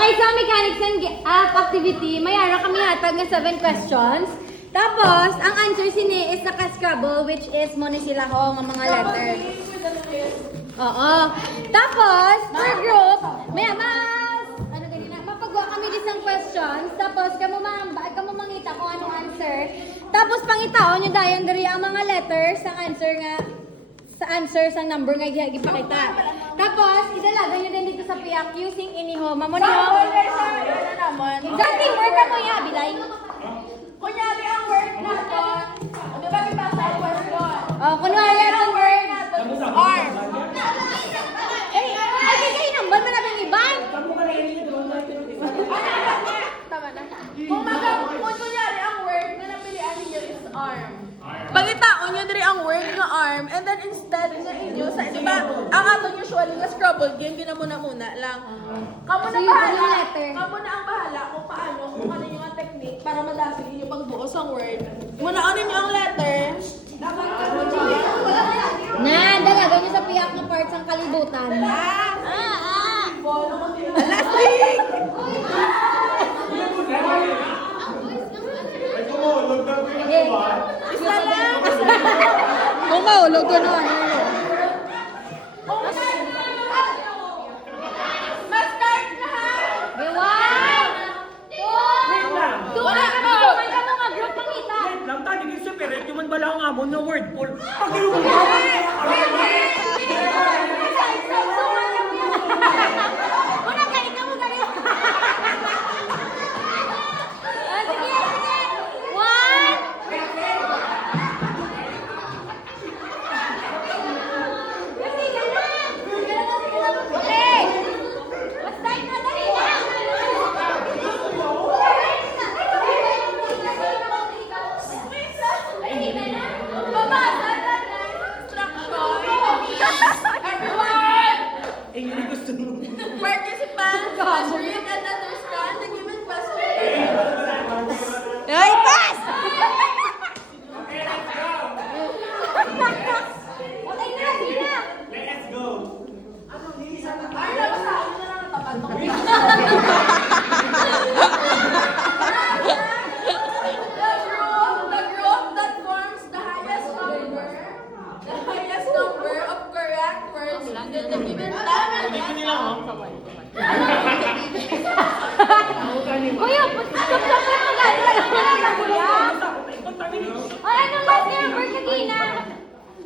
Okay, so mechanics and app activity, may ara kami hatag nga 7 questions. Tapos, ang answer sini is naka-scrabble, which is monosyllable ng mga letter. Oo. Tapos, per group, may ano ganina, mapagawa kami isang questions. Tapos, kamo mangita kung anong answer. Tapos, pangitaon nyo dayon diri ang mga letters sa answer sa number nga gipakita. Tapos, idalagan nyo din dito sa piyak using iniho. Mamoniho. Dating word ka mo ya, bilay. Kunyari ang word natin. Di ba bibasa ang question? Oh, kunwari ang word. Arm. Ay, nambal mo na bang iban? Tama na. Kung kunyari ang word na napilian ninyo is arm. Pagitaon nyo diri ang word nga arm, and then instead nga inyo, di ba, ang aton usually nga Scrabble game, ginamuna-muna lang. Kamu na So, bahala, yung letter. kamu na ang bahala kung paano, kung ano yung technique para madasig inyo pagbuo sa word. Munaonin nyo ang letter. Na, dalagan nyo sa piyak na parts ang kalibutan. Alasig! Isa lang! Kung maulog ko na, Ma-start na ha! Wala ka mo! Wala ka mo nga group pangita! Lang tayo naging separate yung man bala ang amon na word for. Wala ka, ikaw mo kayo! Sige! One! Okay! Basta na, dali na! Hindi gusto mo. Participants must read and understand the given question. Ay, pass! Okay na, hindi na! Let's go. Ay, nabasahin mo na lang ang tapat. The group that forms the highest number of correct words within the given time. Kuya, stop mo gano'n! Kuya! Ay, anong last ka number kanina?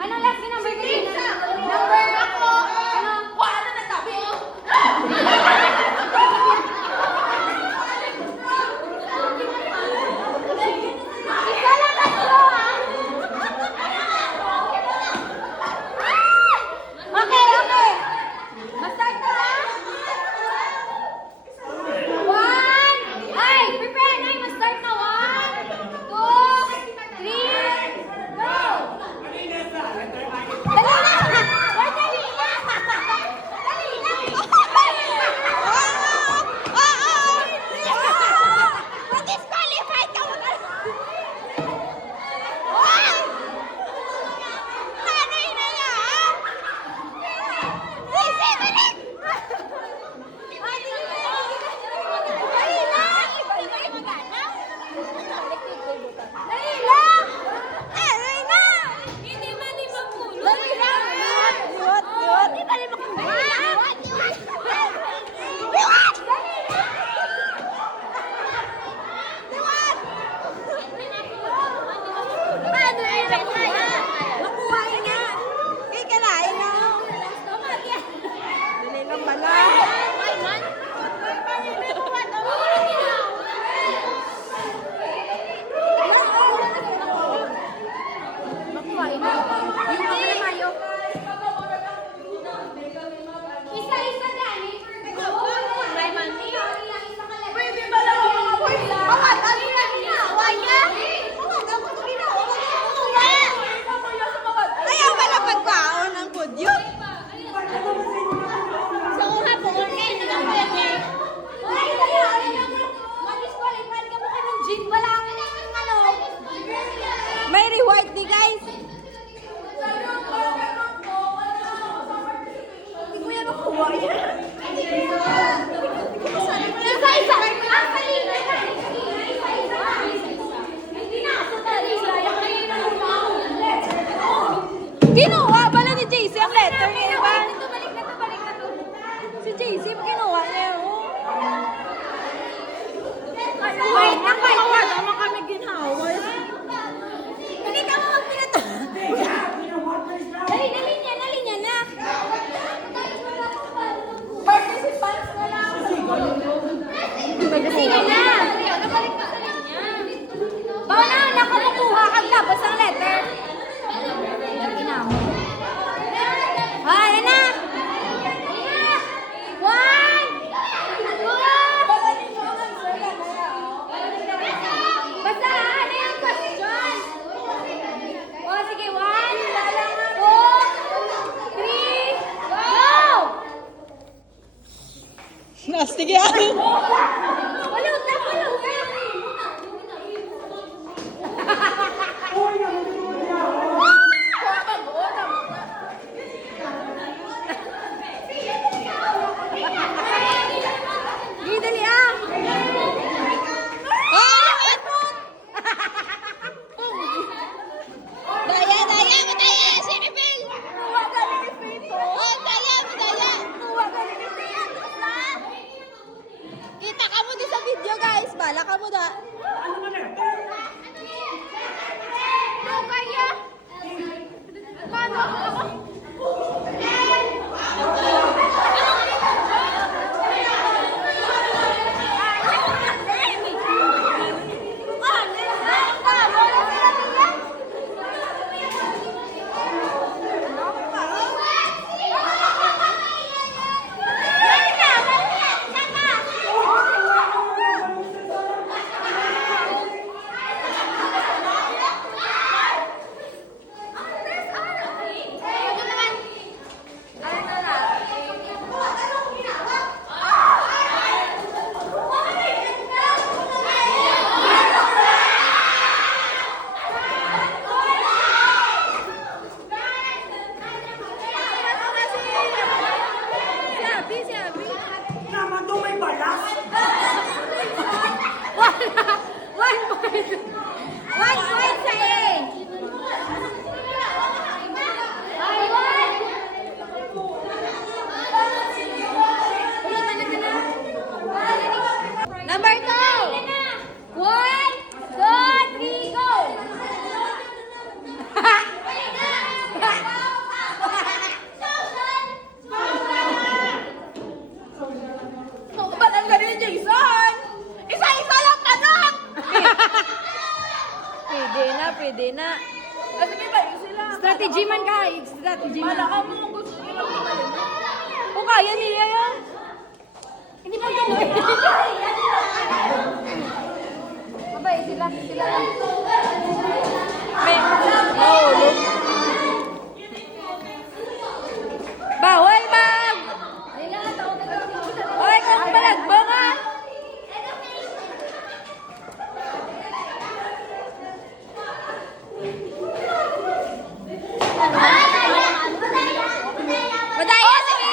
Anong last ka number kanina? Number ako! Ano? Ano na tabi? Isa lang tatlo, ha? Okay, okay. Ma-start na, ha? One. Ay, prepare na. Ma-start na. 1, 2, 3, go! Dali na! Wait, dali na! Dali na! Mag-disqualify ka mo na! Nanay na nga! Sisi, balik! Dali lang! Dali lang! Dali lang! Hindi man ni magpulo. Dali lang! Liwat! Hindi man ni magpulo. Liwat! Liwat! Dali lang! Liwat! Paano yun? Makuhain nga! Kaya kalain na! Dali lang pala! Isa-isa dami. Pwede ba lang ang mga words lang? Mga dami na ginawa niya. Mga dami na ginawa niya. Ayaw pala pagkaon ang kudyo. So kung hapon, kayo na lang pwede. Ay, kaya ma-disqualified ka mo ka ng jeep. Wala ka lang ano. May reward ni guys. Hindi ko yan makuha yan. si JC, pag kinuha niya yun. Ay, nakawa naman kami ginhawa. Hindi ka mo pinato. Dali niya na. Participants na lang. Sige na. Nabalik ka sa linya. Baka na, nakamukuha ka tapos ang letter. Lagi na mo. Ayan na. 1, 2. Basta, ano yung question? O, sige, 1, 2, 3, go! Sige ako. Walog na. Di, dali ah! Daya, madaya, si Rebel! Kuha kami ni Pito. Oh, daya! Kuha kami ni Pito. Kita ka mo din sa video, guys. Bala ka mo da. Ano ka na? Naman doon may balas. Wala! 1 point! 1 point sa A! Ay, 1! Number 2! 1, 2, 3, go! Ba't ang galing ni Jason? Isa-isa lang tanong! Pwede na. Kasi may tayo sila. Strategy man ka, strategy man. Bala ka mo kung gusto nila kayo. O kaya niya yan. Hindi pa gano'n. Abay, sila lang. Bawal mag! Oy, kung balagbo ka! Madaya, sige!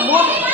kamot.